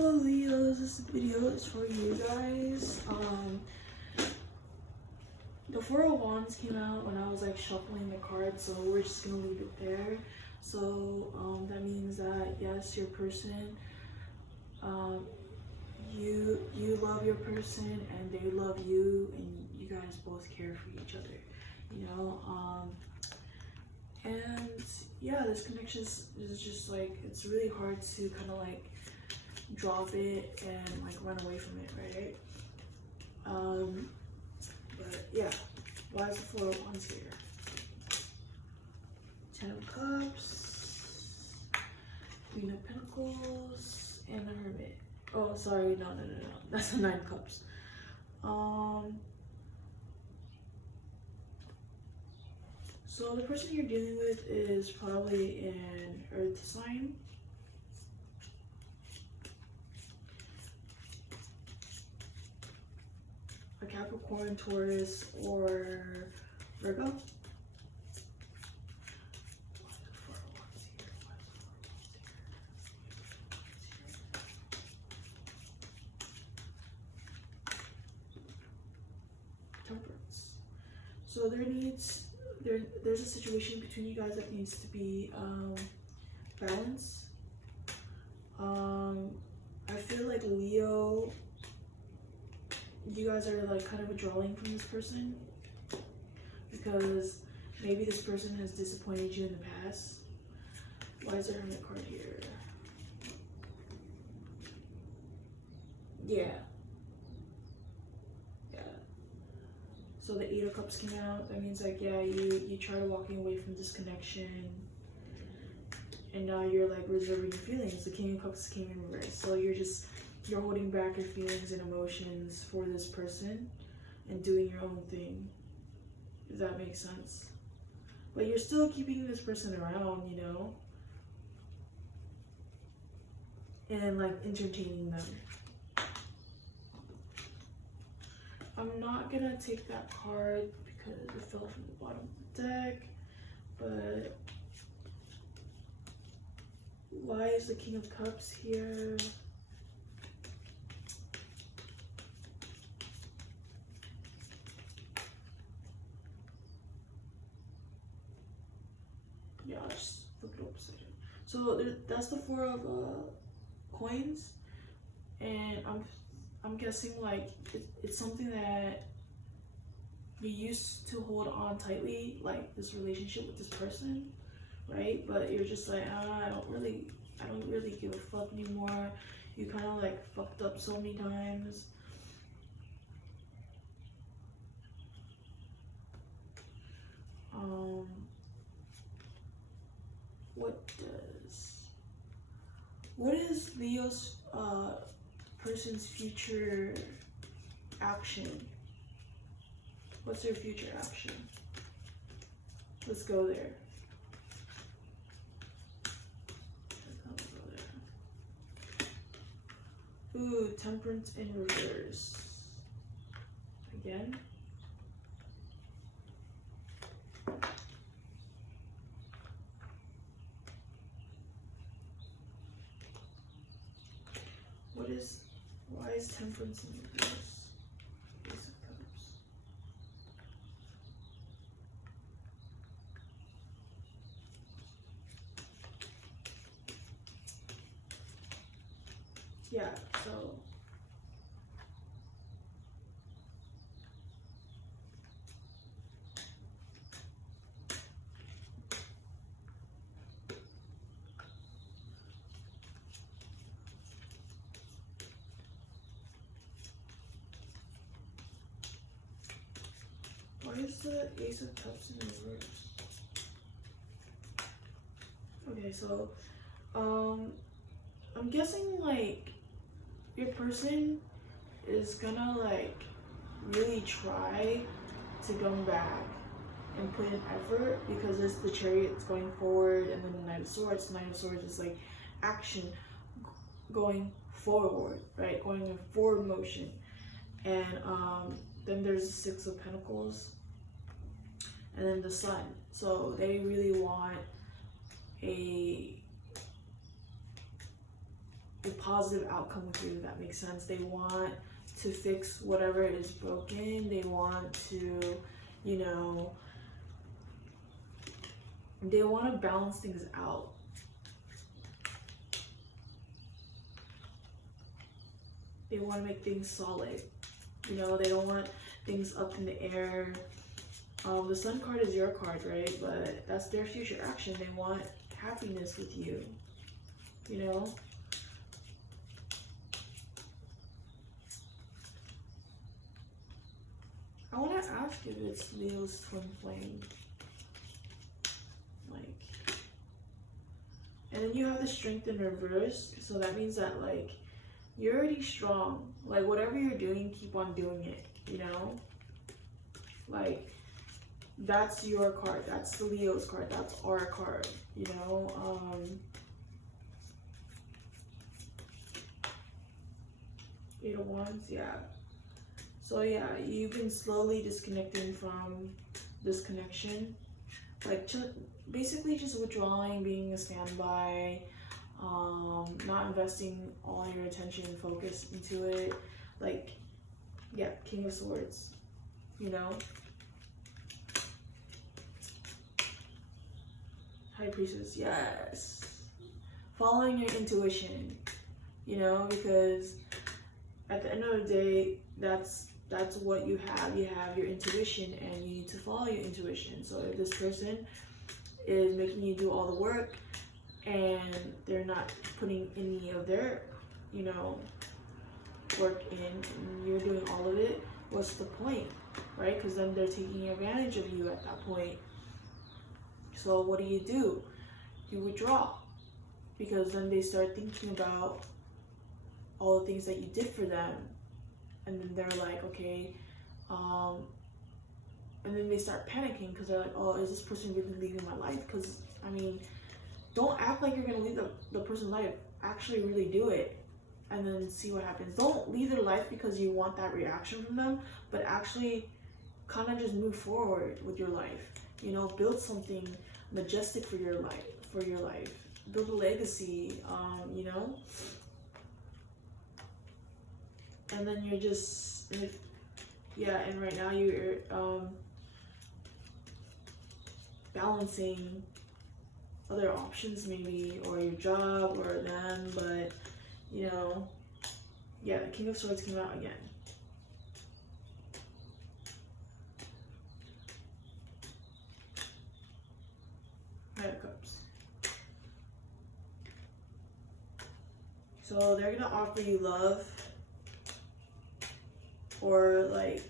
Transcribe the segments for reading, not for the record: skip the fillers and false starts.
Hello Leos, this video is for you guys. The Four of Wands came out when I was like shuffling the cards, so we're just gonna leave it there. So that means that yes, your person, you love your person and they love you, and you guys both care for each other, you know. And yeah, this connection is just like, it's really hard to kind of like drop it and like run away from it, right? But yeah, why is the Four of Wands here? Ten of Cups, Queen of Pentacles, and the Hermit. Oh, sorry, no, that's the Nine of Cups. So the person you're dealing with is probably an earth sign. A Capricorn, Taurus, or Virgo. Temperance. So there's a situation between you guys that needs to be balanced. I feel like Leo, you guys are like kind of withdrawing from this person because maybe this person has disappointed you in the past. Why is the Hermit card here? Yeah. So the Eight of Cups came out. That means like, yeah, you tried walking away from this connection, and now you're like reserving your feelings. The King of Cups came in reverse. So you're holding back your feelings and emotions for this person and doing your own thing, if that makes sense. But you're still keeping this person around, you know, and like entertaining them. I'm not gonna take that card because it fell from the bottom of the deck, but why is the King of Cups here? Yeah, I'll just flip it upside down. So that's the Four of Coins, and I'm guessing like it's something that you used to hold on tightly, like this relationship with this person, right? But you're just like, I don't really give a fuck anymore. You kind of like fucked up so many times. What is Leo's person's future action? What's their future action? Let's go there. Ooh, Temperance in reverse. Again. Why is Temperance in reverse? Ace of Cups. Yeah, so why is the Ace of Cups in reverse? Okay, so I'm guessing like your person is gonna like really try to come back and put in effort, because it's the Chariot's going forward, and then the Knight of Swords. Knight of Swords is like action, going forward, right? Going in forward motion. And then there's the Six of Pentacles, and then the Sun. So they really want a a positive outcome with you. That makes sense. They want to fix whatever is broken. They want to, you know, they want to balance things out. They want to make things solid. You know, they don't want things up in the air. The Sun card is your card, right? But that's their future action. They want happiness with you, you know? I want to ask if it's Leo's twin flame. Like, and then you have the Strength in reverse. So that means that, like, you're already strong. Like, whatever you're doing, keep on doing it, you know? Like, that's your card. That's the Leo's card. That's our card, you know? Eight of Wands, yeah. So yeah, you've been slowly disconnecting from this connection. Like, basically just withdrawing, being a standby, not investing all your attention and focus into it. Like, yeah, King of Swords, you know? High Priestess, yes. Following your intuition, you know, because at the end of the day, that's what you have. You have your intuition, and you need to follow your intuition. So if this person is making you do all the work and they're not putting any of their, you know, work in, and you're doing all of it, what's the point, right? Because then they're taking advantage of you at that point. So what do? You withdraw, because then they start thinking about all the things that you did for them, and then they're like, okay, and then they start panicking because they're like, oh, is this person really leaving my life? Because, I mean, don't act like you're gonna leave the person's life. Actually really do it, and then see what happens. Don't leave their life because you want that reaction from them, but actually kind of just move forward with your life. You know, build something majestic for your life. Build a legacy, you know. And then you're just, yeah, and right now you're balancing other options maybe, or your job, or them, but, you know, yeah, the King of Swords came out again. Knight of Cups. So they're gonna offer you love, or like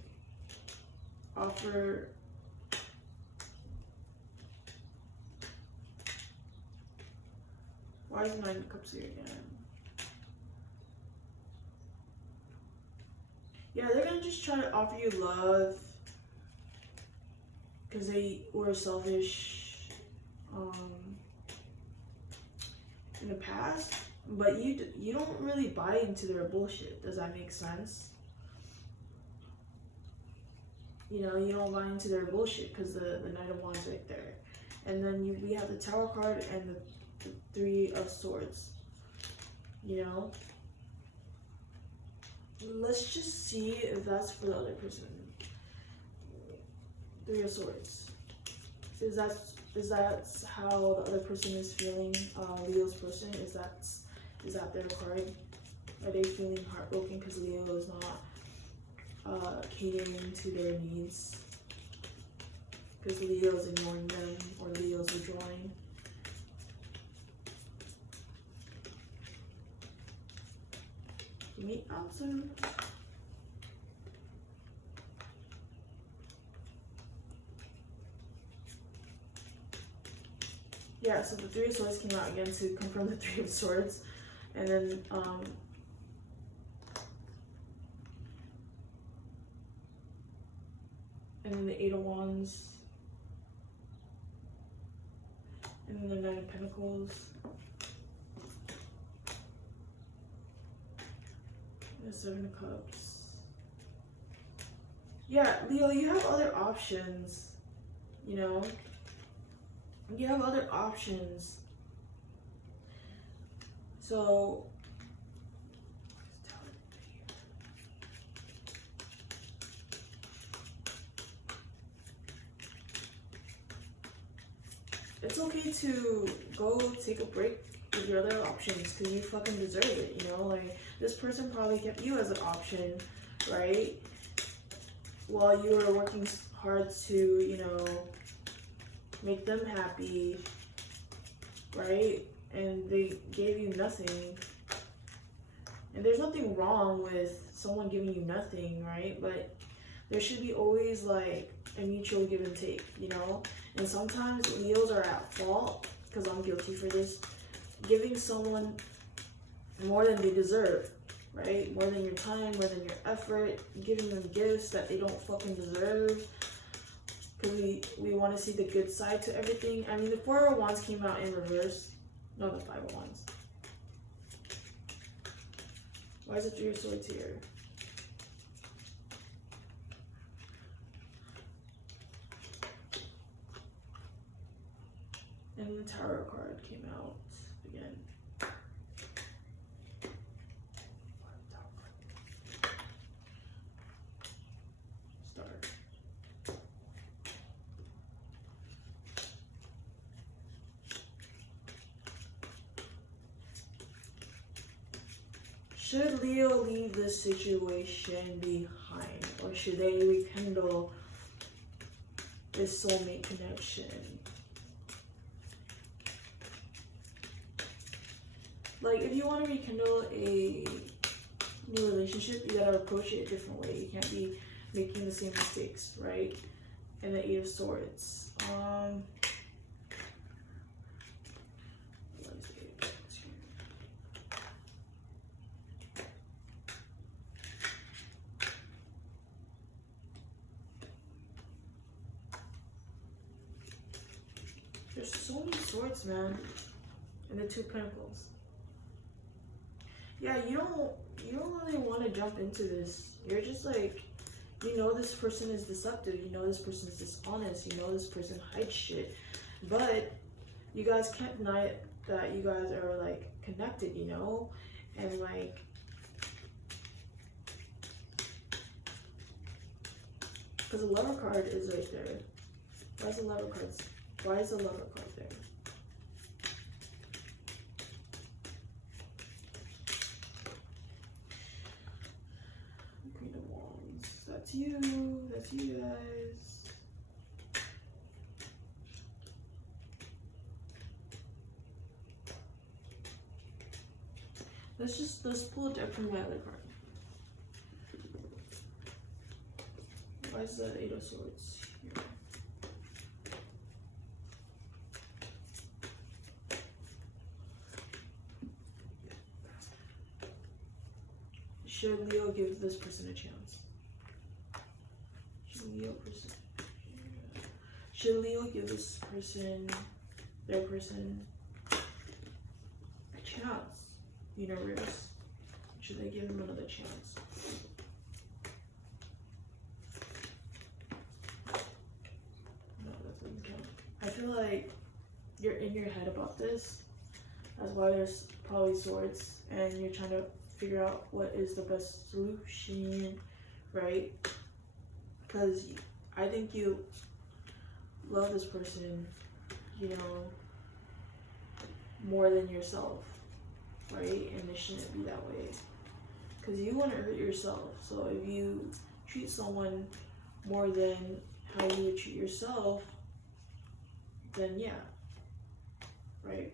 offer why is Nine of Cups here again? Yeah, they're gonna just try to offer you love because they were selfish in the past, but you don't really buy into their bullshit. Does that make sense? You know, you don't buy into their bullshit because the Knight of Wands right there, and then we have the Tower card and the Three of Swords. You know, let's just see if that's for the other person. Three of Swords. Is that how the other person is feeling? Leo's person, is that their card? Are they feeling heartbroken because Leo is not catering to their needs? Because Leo's ignoring them, or Leo's withdrawing? Give me answers. Yeah, so the Three of Swords came out again to confirm the Three of Swords, and then the Eight of Wands, and then the Nine of Pentacles, and the Seven of Cups. Yeah, Leo, you have other options, you know? You have other options. So it's okay to go take a break with your other options because you fucking deserve it, you know? Like, this person probably kept you as an option, right? While you were working hard to, you know, make them happy, right? And they gave you nothing. And there's nothing wrong with someone giving you nothing, right? But there should be always like a mutual give and take, you know? And sometimes Leos are at fault, because I'm guilty for this, giving someone more than they deserve, right? More than your time, more than your effort, giving them gifts that they don't fucking deserve. Because we want to see the good side to everything. I mean, the Four of Wands came out in reverse. No, the Five of Wands. Why is the Three of Swords here? And the Tower card came out again. Start. Should Leo leave this situation behind, or should they rekindle this soulmate connection? Like, if you want to rekindle a new relationship, you gotta approach it a different way. You can't be making the same mistakes, right? And the Eight of Swords. There's so many swords, man. And the Two of Pentacles. Yeah, you don't really want to jump into this. You're just like, you know this person is deceptive. You know this person is dishonest. You know this person hides shit. But you guys can't deny it, that you guys are like connected, you know? And like, because the Lover card is right there. Why is the Lover card? Why is the Lover card there? Queen of Wands. That's you. That's you guys. Let's pull a deck from my other card. Why is the Eight of Swords here? Should Leo give this person a chance? Should Leo give this person, their person, a chance? Universe, should they give him another chance? No, that doesn't count. I feel like you're in your head about this. That's why there's probably swords, and you're trying to figure out what is the best solution, right? Because I think you love this person, you know, more than yourself, right? And it shouldn't be that way, because you want to hurt yourself. So if you treat someone more than how you would treat yourself, then yeah, right?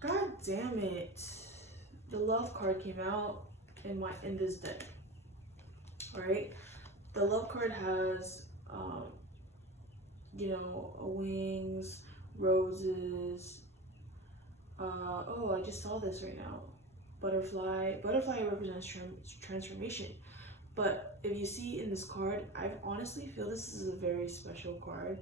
God damn it. The Love card came out in this deck. Alright? The Love card has you know, wings, roses. Oh, I just saw this right now. Butterfly. Butterfly represents transformation. But if you see in this card, I honestly feel this is a very special card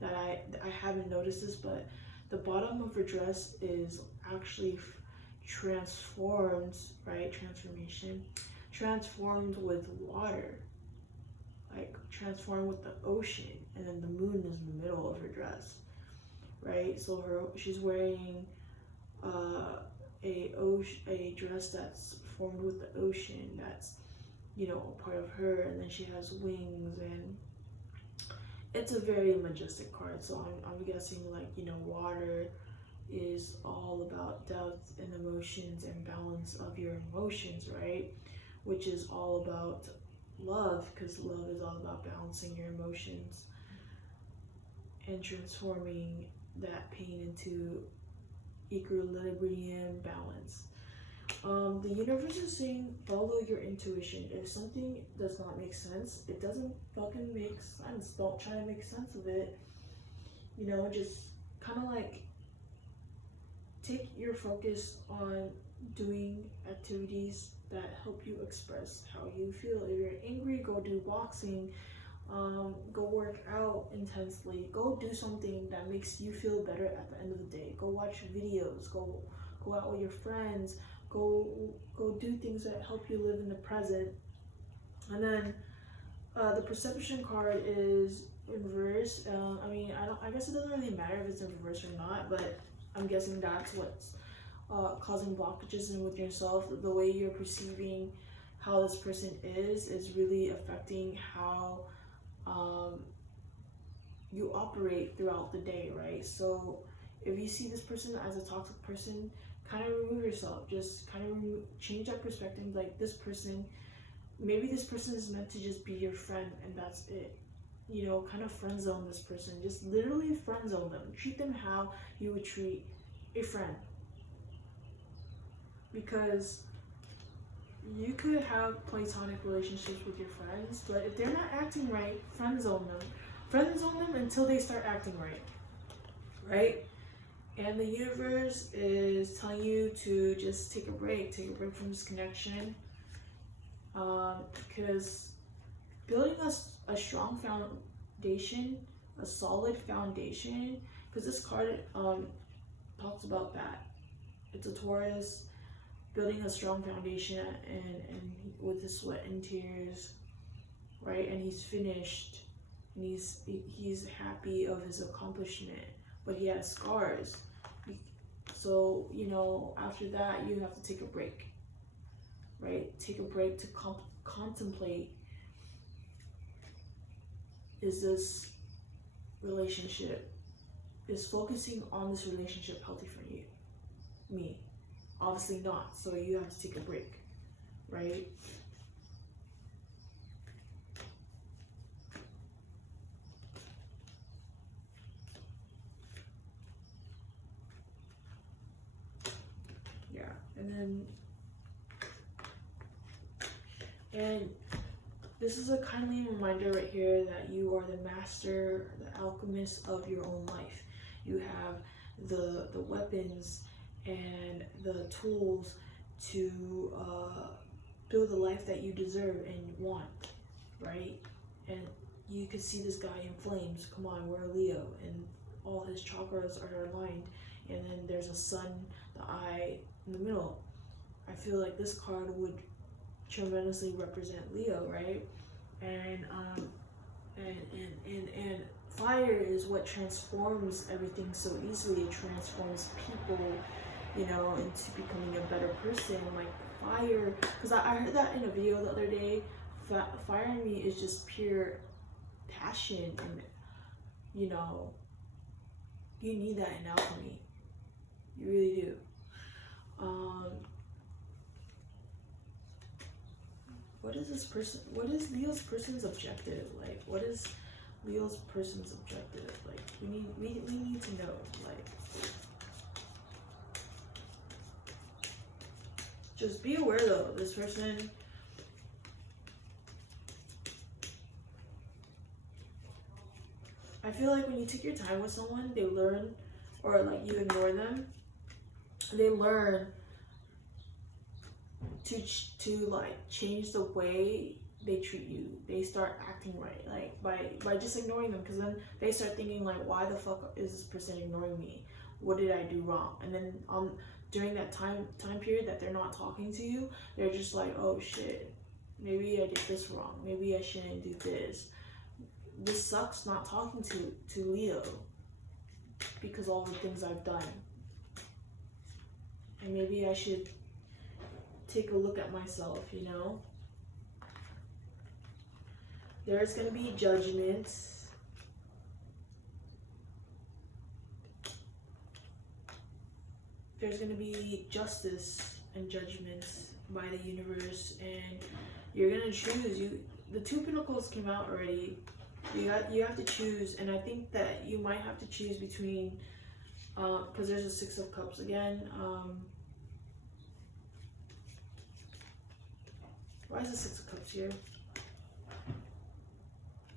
that I haven't noticed this, but the bottom of her dress is actually transformed, right? Transformation. Transformed with water. Like transformed with the ocean. And then the moon is in the middle of her dress. Right? So she's wearing a dress that's formed with the ocean. That's, you know, a part of her, and then she has wings, and it's a very majestic card. So I'm guessing, like, you know, water is all about depth and emotions and balance of your emotions, right? Which is all about love, because love is all about balancing your emotions and transforming that pain into equilibrium balance. The universe is saying follow your intuition. If something does not make sense, it doesn't fucking make sense. Don't try to make sense of it. You know, just kind of like take your focus on doing activities that help you express how you feel. If you're angry, go do boxing. Go work out intensely. Go do something that makes you feel better at the end of the day. Go watch videos. Go out with your friends. Go do things that help you live in the present. And then the perception card is in reverse. I guess it doesn't really matter if it's in reverse or not, but I'm guessing that's what's causing blockages in with yourself. The way you're perceiving how this person is really affecting how you operate throughout the day, right? So if you see this person as a toxic person, kind of remove yourself. Just kind of change that perspective. Like, this person, maybe this person is meant to just be your friend, and that's it. You know, kind of friend zone this person. Just literally friend zone them. Treat them how you would treat a friend. Because you could have platonic relationships with your friends, but if they're not acting right, friend zone them. Friend zone them until they start acting right. Right? And the universe is telling you to just take a break from this connection. Because building a strong foundation, a solid foundation, because this card talks about that. It's a Taurus building a strong foundation, and with his sweat and tears, right? And he's finished, and he's happy of his accomplishment, but he has scars. So, you know, after that, you have to take a break, right? Take a break to contemplate, is this relationship, is focusing on this relationship healthy for you? Me? Obviously not. So you have to take a break, right? Yeah, and this is a kindly reminder right here that you are the master, the alchemist of your own life. You have the weapons and the tools to build the life that you deserve and want, right? And you can see this guy in flames. Come on, we're a Leo, and all his chakras are aligned, and then there's a sun, the eye in the middle. I feel like this card would tremendously represent Leo, right? And fire is what transforms everything so easily. It transforms people, you know, into becoming a better person. Like fire, because I heard that in a video the other day. Fire in me is just pure passion, and you know, you need that in alchemy. You really do. What is this person? What is Leo's person's objective? Like, what is Leo's person's objective? Like, we need to know. Like, just be aware though. This person, I feel like when you take your time with someone, they learn, or like you ignore them, they learn to like change the way they treat you. They start acting right, like by just ignoring them, because then they start thinking like, why the fuck is this person ignoring me? What did I do wrong? And then during that time period that they're not talking to you, they're just like, oh shit, maybe I did this wrong, maybe I shouldn't do this. This sucks not talking to Leo, because all the things I've done, and maybe I should take a look at myself, you know? There's gonna be judgments. There's gonna be justice and judgments by the universe, and you're gonna choose. The Two Pentacles came out already. You have to choose, and I think that you might have to choose between, because there's a Six of Cups again. Why is the Six of Cups here?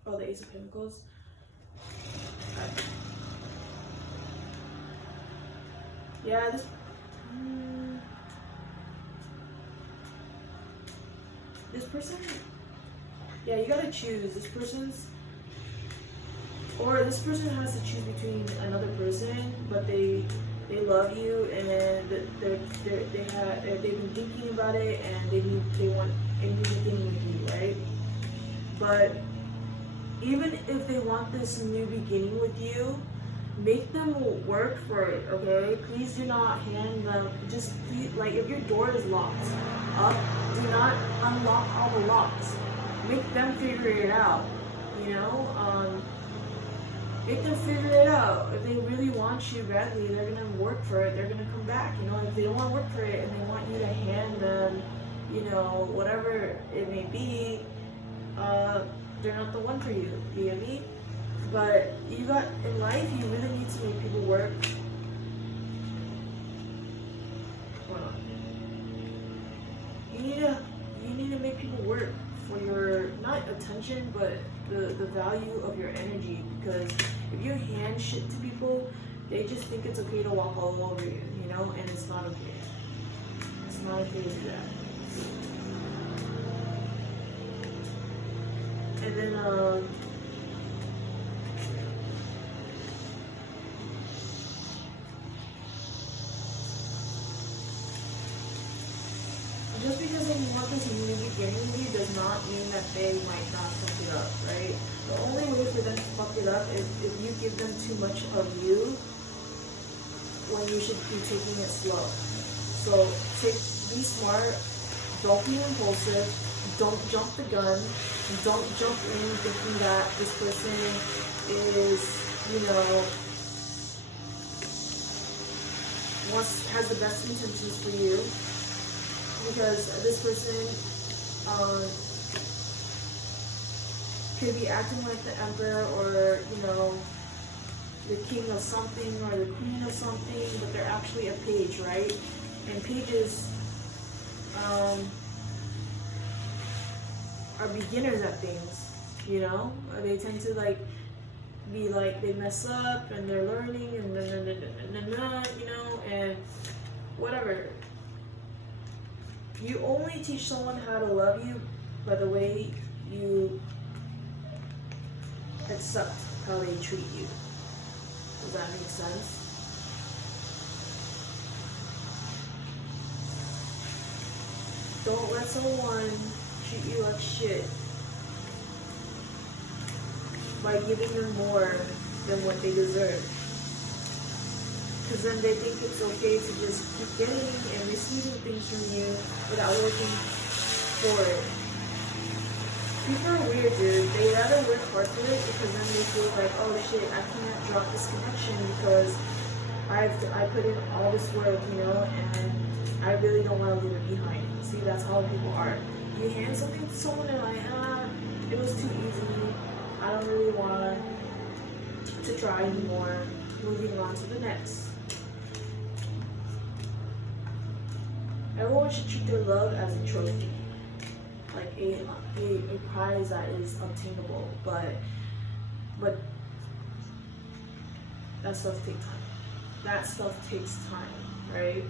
Oh, the Ace of Pentacles. Yeah, this person. Yeah, you gotta choose. This person has to choose between another person, but they love you, and they've been thinking about it, and they want a new beginning with you, right? But even if they want this new beginning with you, make them work for it, okay? Please do not hand them, just please, like, if your door is locked up, do not unlock all the locks. Make them figure it out, you know? Make them figure it out. If they really want you badly, they're gonna work for it, they're gonna come back, you know? If they don't wanna work for it and they want you to hand them, you know, whatever it may be, they're not the one for you, you get me? But in life, you really need to make people work. Hold on. You need to make people work for your, not attention, but the value of your energy. Because if you hand shit to people, they just think it's okay to walk all over you, you know? And it's not okay. It's not okay to do that. And then, just because they want this new beginning with you does not mean that they might not fuck it up, right? The only way for them to fuck it up is if you give them too much of you when you should be taking it slow. So be smart, don't be impulsive, don't jump the gun, don't jump in thinking that this person is, you know, has the best intentions for you. Because this person could be acting like the emperor, or, you know, the king of something, or the queen of something, but they're actually a page, right? And pages are beginners at things, you know? They tend to be like, they mess up and they're learning and you know, and whatever. You only teach someone how to love you by the way you accept how they treat you. Does that make sense? Don't let someone treat you like shit by giving them more than what they deserve. Because then they think it's okay to just keep getting and receiving things from you without working for it. People are weird, dude. They rather work hard for it because then they feel like, oh shit, I can't drop this connection because I put in all this work, you know, and I really don't want to leave it behind. See, that's how people are. You hand something to someone and like, it was too easy. I don't really want to try anymore. Moving on to the next. Everyone should treat their love as a trophy, like a prize that is obtainable, but that stuff takes time. That stuff takes time, right?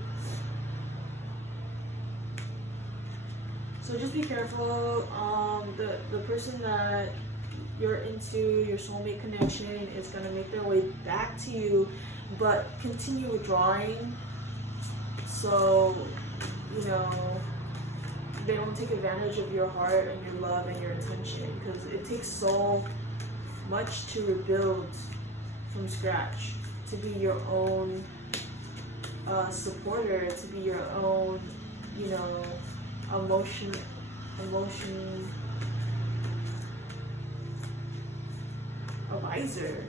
So just be careful. The person that you're into, your soulmate connection, is gonna make their way back to you, but continue withdrawing. So, you know, they don't take advantage of your heart and your love and your attention, because it takes so much to rebuild from scratch, to be your own supporter, to be your own, you know, emotion advisor.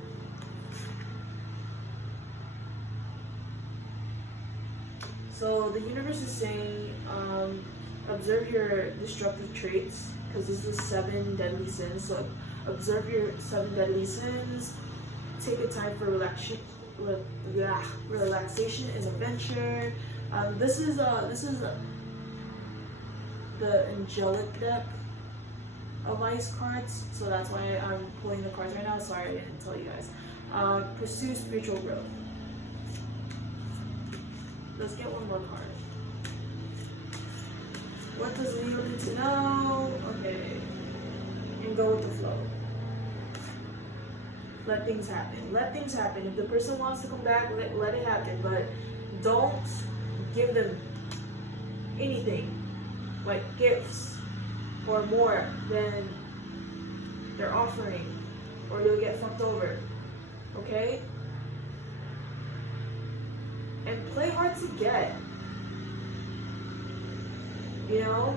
So the universe is saying, observe your destructive traits, because this is 7 deadly sins. So observe your 7 deadly sins. Take a time for relaxation and adventure. This is the angelic deck of ice cards, so that's why I'm pulling the cards right now. Sorry I didn't tell you guys. Pursue spiritual growth. Let's get one more card. What does Leo need to know? Okay. And go with the flow. Let things happen. Let things happen. If the person wants to come back, let it happen. But don't give them anything like gifts or more than they're offering, or you'll get fucked over. Okay? And play hard to get. You know?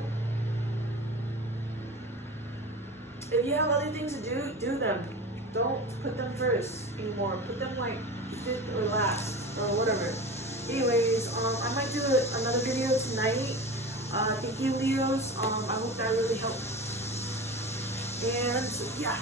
If you have other things to do, do them. Don't put them first anymore. Put them like fifth or last or whatever. Anyways, I might do another video tonight. Thank you, Leos. I hope that really helped. And yeah.